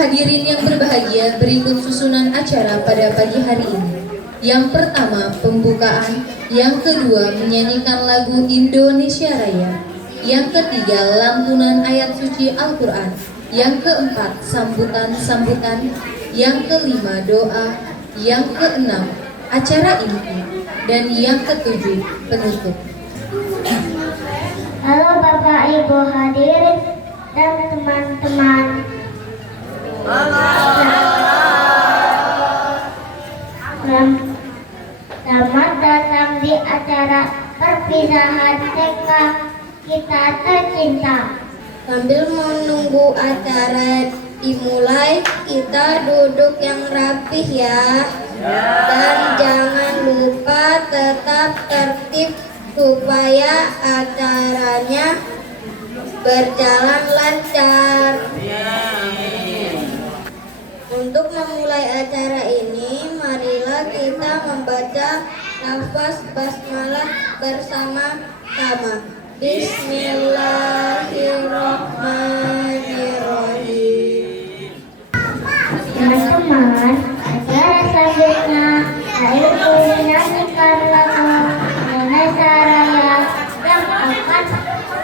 Hadirin yang berbahagia, berikut susunan acara pada pagi hari ini. Yang pertama, pembukaan. Yang kedua, menyanyikan lagu Indonesia Raya. Yang ketiga, lantunan ayat suci Al-Quran. Yang keempat, sambutan-sambutan. Yang kelima, doa. Yang keenam, acara inti. Dan yang ketujuh, penutup. Halo Bapak Ibu hadirin dan teman-teman. Selamat datang di acara perpisahan TK kita tercinta. Sambil menunggu acara dimulai, kita duduk yang rapih ya. Dan jangan lupa tetap tertib supaya acaranya berjalan lancar. Untuk memulai acara ini, marilah kita membaca lafaz basmalah bersama-sama. Bismillahirrahmanirrahim. Teman-teman, acara selanjutnya yaitu menyanyikan lagu Indonesia Raya yang akan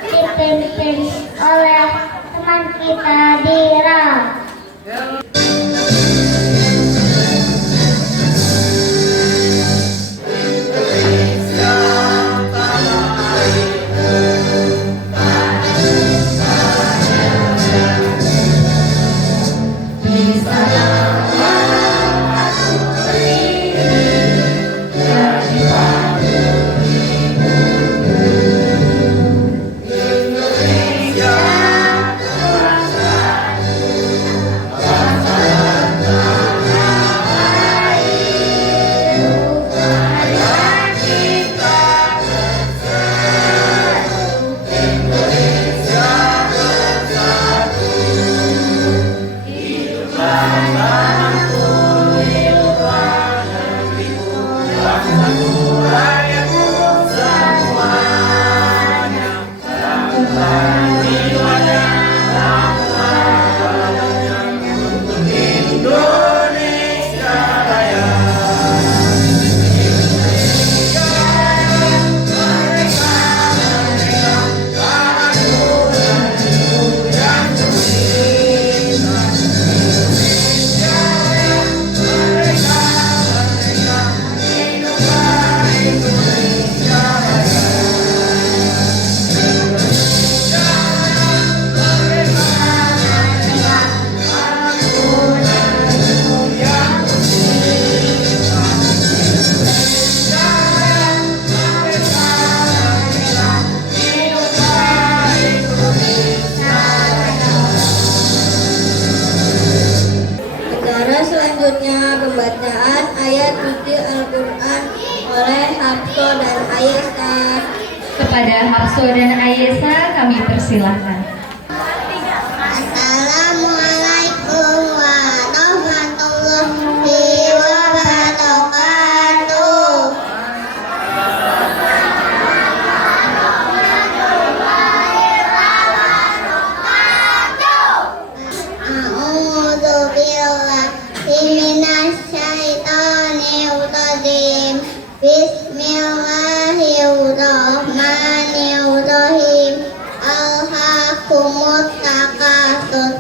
dipimpin oleh teman kita Dira. Selanjutnya pembacaan ayat suci Al-Quran oleh Hafso dan Aisyah. Kepada Hafso dan Aisyah kami persilahkan. Assalamualaikum warahmatullahi wabarakatuh. A'udzu billahi minasyaitonir rajim. Bismillahirrahmanirrahim. Alhaakumut takatsur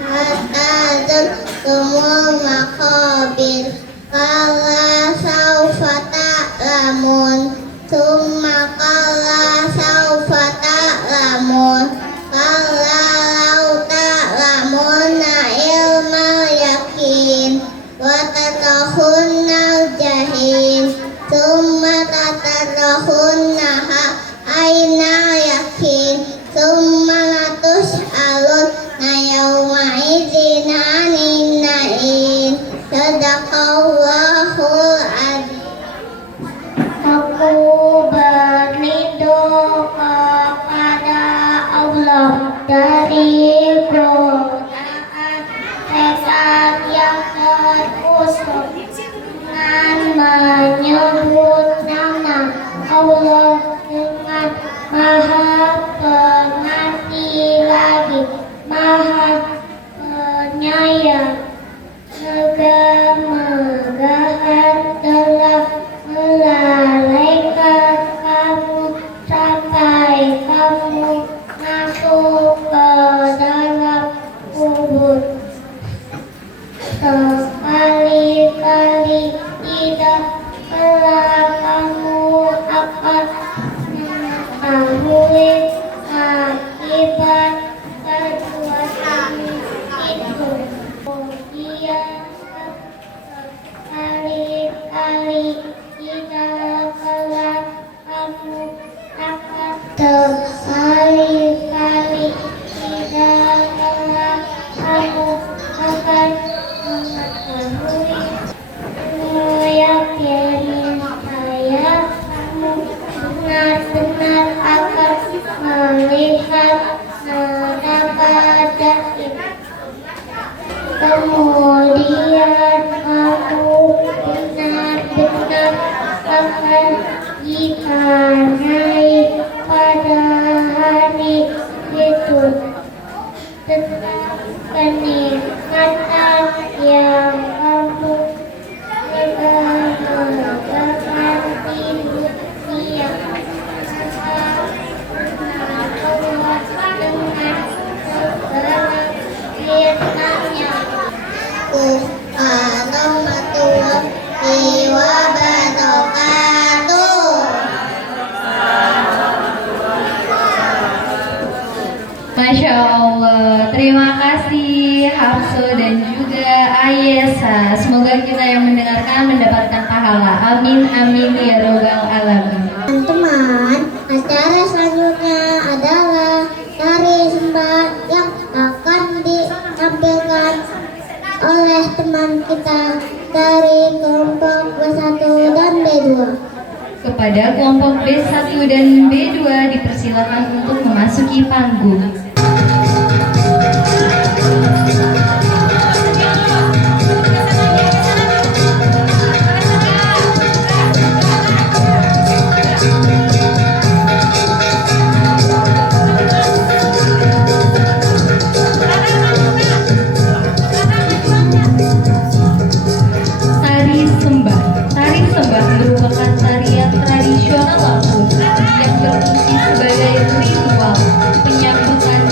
hatta zurtumul maqabir. Kalla saufa ta'lamun. Tsumma kalla saufa ta'lamun. Kalla lau ta'lamuna ilmal yakin. Wa tatahunnal jahim. Tsumma tatarahunnaha ainal yakin. Tsumma latus'alun yawma idzin 'anil na'im. Sadaqallahul adzim. Aku berlindung kepada Allah dari godaan setan yang terkutuk dengan menyebut nama Allah dengan Maha Pengasih lagi Maha Penyayang. Sekali-kali tidaklah kamu akan mengetahui meyakini saya kamu benar-benar akan melihat neraka jahanam. Kemudian kamu benar-benar akan ditanai pada hari itu tentang kenikmatan yang kamu regah-regahkan di dunia. Allah dengan segala firman-Nya. Warahmatullahi wabarakatuh. Masya Allah, terima kasih Hafso dan juga Ayesa. Semoga kita yang mendengarkan mendapatkan pahala. Amin amin ya robbal alamin. Teman-teman, acara selanjutnya adalah tari sembah yang akan ditampilkan oleh teman kita dari kelompok B1 dan B2. Kepada kelompok B1 dan B2 dipersilakan untuk memasuki panggung. Tari sembah merupakan tarian tradisional Lampung yang berfungsi sebagai ritual penyambutan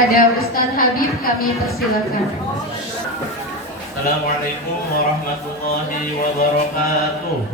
Kepada Ustadz Habib kami persilakan. Assalamualaikum warahmatullahi wabarakatuh.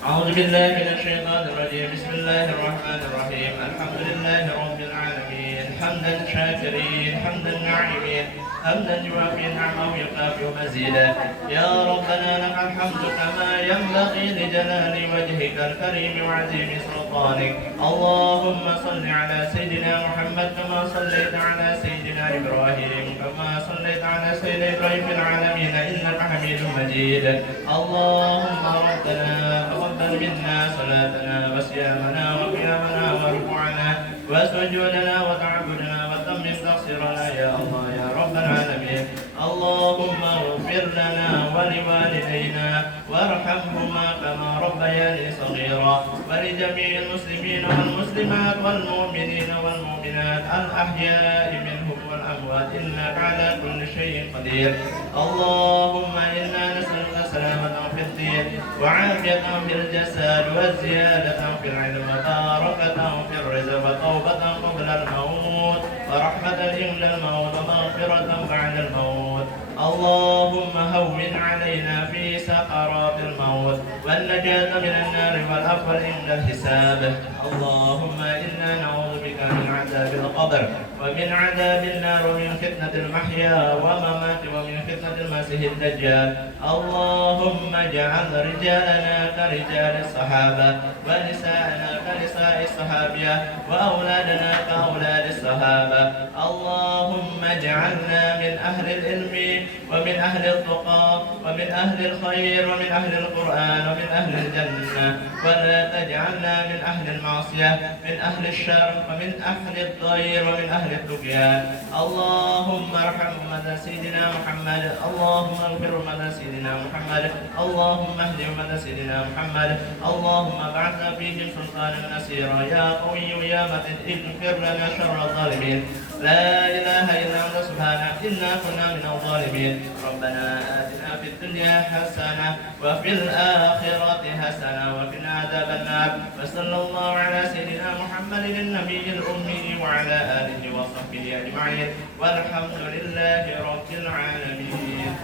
أعوذ بالله من الشيطان الرجيم بسم الله الرحمن الرحيم الحمد لله رب العالمين حمدا شاكرين حمدا ناعمين حمدا يوافي نعمه ويكافئ مزيدا يا ربنا لك الحمد كما ينبغي لجلال وجهك الكريم وعظيم سلطانك اللهم صل على سيدنا محمد كما صليت على سيدنا إبراهيم كما صليت على سيدنا إبراهيم في العالمين إنك حميد مجيد اللهم ربنا تقبل منا صلاتنا وصيامنا وقيامنا وركوعنا وسجودنا وتعبدنا وتمم تقصيرنا يا الله يا رب العالمين اللهم اغفر لنا ولوالدينا وارحمهما كما ربياني صغيرا ولجميع المسلمين والمسلمات والمؤمنين والمؤمنات الأحياء منهم والأموات إنك على كل شيء قدير اللهم إنا نسألك سلامة في الدين وعافية في الجسد وزيادة في العلم وبركة في الرزق وتوبة قبل الموت ورحمة عند الموت ومغفرة بعد الموت اللهم هون علينا في سقرات الموت والنجاة من النار والأفضل عند الحساب اللهم إنا نعوذ بك من عذاب القبر ومن عذاب النار ومن فتنة المحيا وممات ومن فتنة المسيح الدجال اللهم اجعل رجالنا كرجال الصحابة ونساءنا كنساء الصحابية وأولادنا كأولاد الصحابة اللهم اجعلنا من أهل العلم ومن أهل التقى ومن أهل الخير ومن أهل القرآن ومن أهل الجنة ولا تجعلنا من أهل المعصية من أهل الشر ومن أهل الضير ومن أهل الطغيان اللهم ارحم أمة سيدنا محمد اللهم اغفر أمة سيدنا محمد اللهم اهد أمة سيدنا محمد اللهم ابعثنا فيهم سلطانا نصيرا يا قوي يا متين اغفر لنا شر الظالمين لا إله إلا أنت سبحانك إنا كنا من الظالمين ربنا آتنا في الدنيا حسنة وفي الآخرة حسنة وقنا عذاب النار وصلى الله على سيدنا محمد النبي الأمي وعلى آله وصحبه أجمعين والحمد لله رب العالمين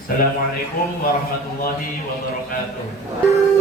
السلام عليكم ورحمة الله وبركاته.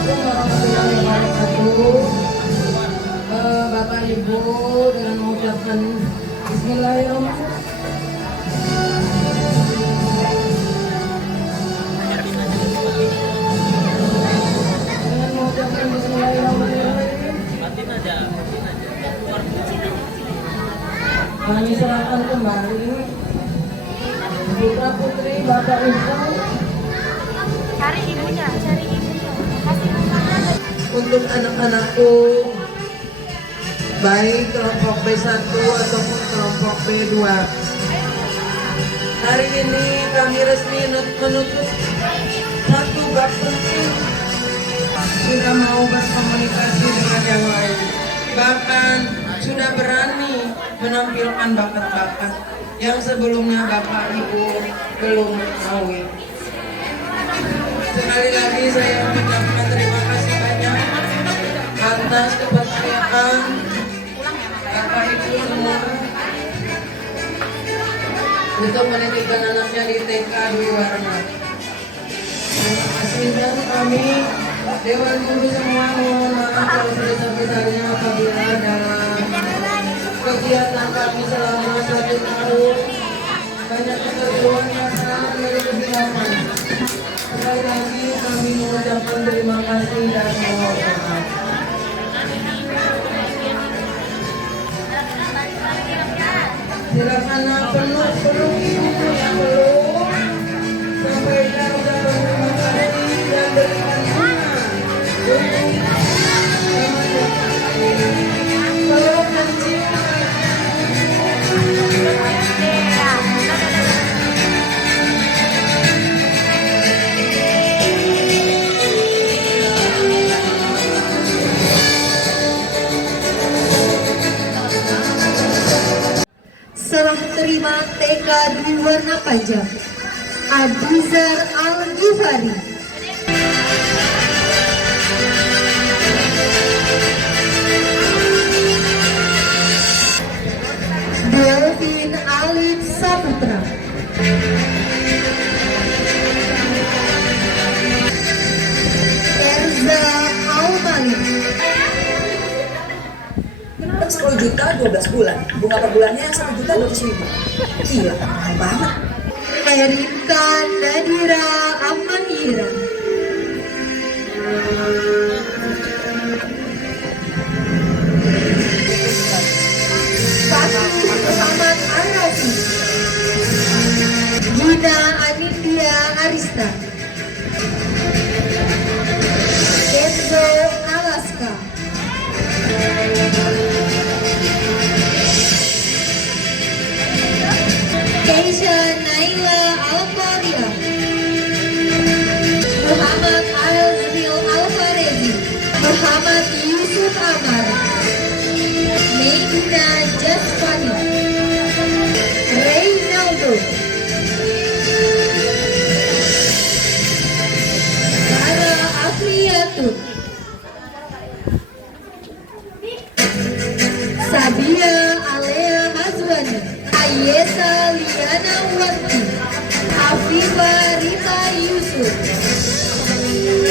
Assalamualaikum warahmatullahi wabarakatuh. Bapak Ibu dengan mengucapkan Bismillahirrahmanirrahim. Dengan mengucapkan Bismillahirrahmanirrahim. Kami serahkan kembali putra putri Bapak Ibu. Cari ibunya, cari ibunya. Kasih makanan. Untuk anak-anakku, baik kelompok B1 ataupun kelompok B2. Hari ini kami resmi menutup satu bab penting. Sudah mau berkomunikasi dengan yang lain. Bahkan sudah berani menampilkan bakat-bakat yang sebelumnya Bapak Ibu belum mengetahui. Sekali lagi saya mengucapkan terima kasih banyak atas kepercayaan Bapak Ibu semua untuk menitipkan anaknya di TK Dwi Warna. Terima kasih dan kami Dewan Guru semua mohon maaf kalau sebesar-besarnya apabila dalam kegiatan kami selama 1 tahun banyak keperluan karena dari kehilangan. Sekali lagi kami mengucapkan terima kasih dan mohon maaf. Silakan penuh ibu yang belum sampaikan ucapan terima kasih dan berikan bunga untuk salam cinta. Serah terima TK Dwi Warna Pajak Abizar Al-Ghifari. Delvin Alif Saputra. Erza Al-Malik. 10 juta 12 bulan, bunga per bulannya 1 juta 200 ribu. Gila, mahal banget. Erika Nadira Amanira. Fatih Muhammad Arafi. Gina Anindya Arista. Kenzo Alaska. Keisha Naila Alfaria. Muhammad Azril Alfarezi. Muhammad Yusuf Amar. Meina Jaswani. Reynaldo. Sarah Afriyatun. Sabia Alea Hazwani. Ayesa Liana Wati. Afifa Rita Yusuf.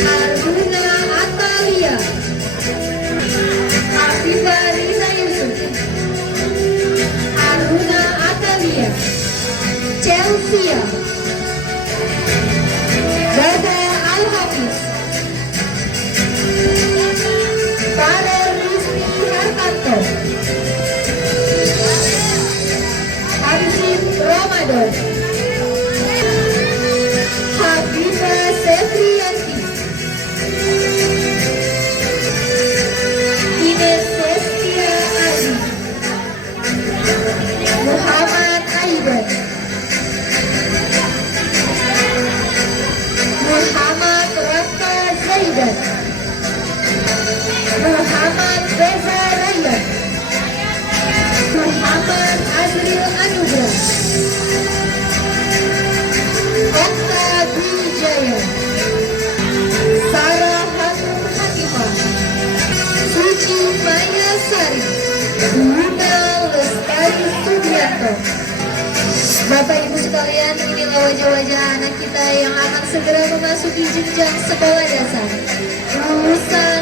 Aruna Atalia. Afifa Rita Yusuf. Aruna Atalia. Chelsea. Bada Al-Hafiz. Farel Rizky Hartanto. Habib Ramadan. Habibah Sefriyanti. Ines Sestia Adi. Muhammad Aidan. Muhammad Rafa Zaidan. Muhammad Reza Rayyan. Muhammad Azril Anugrah. Okta Wijaya. Sarah Hanum Hatimah. Suci Maya Sari. Luna Lestari Subianto. Bapak Ibu sekalian, inilah wajah-wajah anak kita yang akan segera memasuki jenjang sekolah dasar. Lulusan